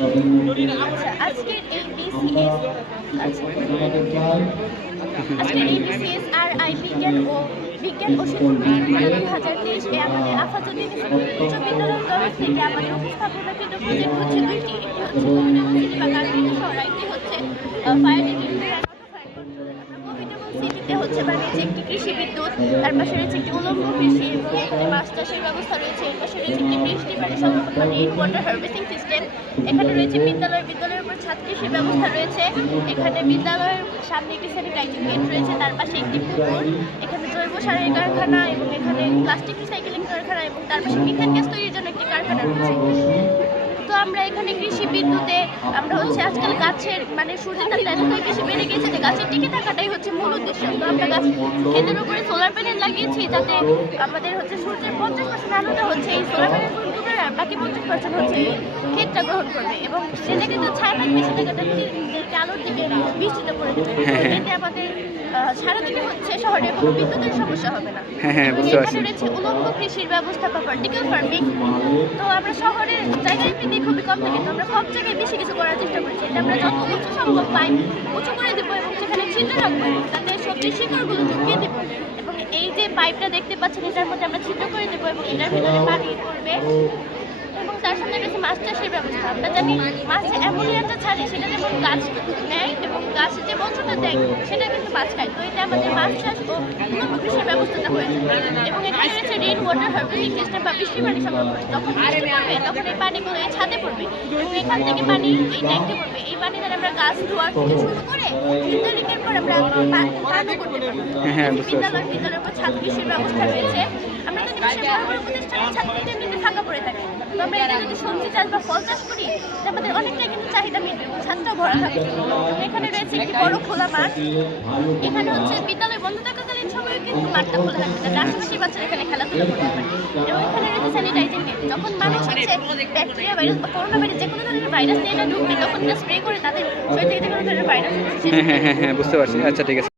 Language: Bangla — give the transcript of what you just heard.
আচ্ছা, আজকের এই বিসিএস আর আই বিজ্ঞান ও শিল্প প্রতিযোগিতা 2023 এ আমাদের আফাজউদ্দিন উচ্চ বিদ্যালয়ের তরফ থেকে আমাদের উপস্থাপনাকৃত প্রজেক্ট হচ্ছে দুইটি। একটি হচ্ছে প্রফিটেবল সিটি বা কার্যকর শহর, একটি হচ্ছে ফায়ার ডিগ্রি। সিটিতে হচ্ছে বানিয়েছে একটি কৃষি বিদ্যুৎ, তার পাশে রয়েছে একটি উলম্ব কৃষি এবং এখানে মাছ চাষের ব্যবস্থা রয়েছে। এর পাশে রয়েছে একটি বৃষ্টি পানি সংরক্ষণ মানে রেইন ওয়াটার হারভেস্টিং সিস্টেম। এখানে রয়েছে বিদ্যালয়ের উপর ছাদ কৃষির ব্যবস্থা রয়েছে। এখানে বিদ্যালয়ের সামনে একটি স্যানিটাইজিং গেট রয়েছে, তার পাশে একটি পুকুর। এখানে জৈব সারের কারখানা এবং এখানে প্লাস্টিক রিসাইকেলিং কারখানা এবং তার পাশে মিথেন গ্যাস তৈরির জন্য একটি কারখানা রয়েছে। তো আমরা এখানে কৃষি বিদ্যুতে আমরা হচ্ছে আজকাল গাছের মানে সূর্যের তাপে এতটাই বেশি বেড়ে গেছে যে গাছের টিকে থাকাটাই হচ্ছে মূল উদ্দেশ্য। তো আমরা গাছ ক্ষেতের উপরে সোলার প্যানেল লাগিয়েছি যাতে আমাদের হচ্ছে সূর্যের 50% আলোটা হচ্ছে এই সোলার প্যানেল গ্রহণ আর বাকি 50% হচ্ছে এই ক্ষেতটা গ্রহণ করবে এবং সেটা কিন্তু ছায়া থাকবে, সেটাকে আলোর দিকে বিস্তৃত করে দেবে। এতে আমাদের সারাদিনে হচ্ছে শহরে কোনো বিদ্যুতের সমস্যা হবে না। এখানে রয়েছে উলম্ব কৃষির ব্যবস্থা বা ভার্টিক্যাল ফার্মিং। তো আমরা শহরের জায়গায় খুবই কম থাকে, তো আমরা কম জায়গায় বেশি কিছু করার চেষ্টা করছি। এটা আমরা যত উঁচু সম্ভব পাইপ উঁচু করে দেবো এবং সেখানে ছিদ্র রাখবো তাতে সবজির শিকড়গুলো ঢুকিয়ে দেবো এবং এই যে পাইপটা দেখতে পাচ্ছেন এটার মধ্যে আমরা ছিদ্র করে দেবো এবং এটার ভিতরে পানি পড়বে এবং তার সাথে রয়েছে মাছ চাষের ব্যবস্থা। আমরা জানি মাছ যে অ্যামোনিয়াটা ছাড়ে সেটা যেমন গাছ নেয় এবং গাছের যে বংশটা দেয় সেটা কিন্তু মাছ খায়। তো এটা আমাদের মাছ চাষ ও উন্নত কৃষির ব্যবস্থাটা হয়েছে এবং এখানে রয়েছে রেইন ওয়াটার হারভেস্টিং সিস্টেম বা বৃষ্টি পানি সংরক্ষণ। যখন বৃষ্টি পড়বে তখন এই পানিগুলো এই ছাদে পড়বে এবং এখান থেকে পানি এই ট্যাঙ্কে পড়বে। এই পানি দ্বারা আমরা গাছ ধোয়ার থেকে শুরু করে ইন্টারলিকের পর আমরা পানও করতে পারবো। বিদ্যালয়ের পর ছাদ কৃষির ব্যবস্থা রয়েছে। আমরা যদি বড় বড় প্রতিষ্ঠানের ছাত্রীদের এমনিতে ফাঁকা পড়ে থাকে, তো আমরা এটা যদি সবজি চাষ বা ফল চাষ করি আমাদের অনেকটাই কিন্তু চাহিদা মিলবে এবং ছাদটাও ভরা থাকবে। এখানে রয়েছে একটি বড় খোলা মাঠ। এখানে হচ্ছে বিদ্যালয় বন্ধ থাকাকালীন সময় কিন্তু মাঠটা খোলা থাকবে যাতে আশেপাশে বাচ্চারা এখানে খেলাধুলা করতে পারে এবং এখানে রয়েছে স্যানিটাইজিং গেট। যখন মানুষ হচ্ছে ব্যাকটেরিয়া ভাইরাস বা করোনা ভাইরাস যে কোনো ধরনের ভাইরাস নিয়ে এটা ঢুকবে তখন এটা স্প্রে করে তাদের শরীর থেকে যে কোনো ধরনের ভাইরাস হ্যাঁ বুঝতে পারছি। আচ্ছা ঠিক আছে।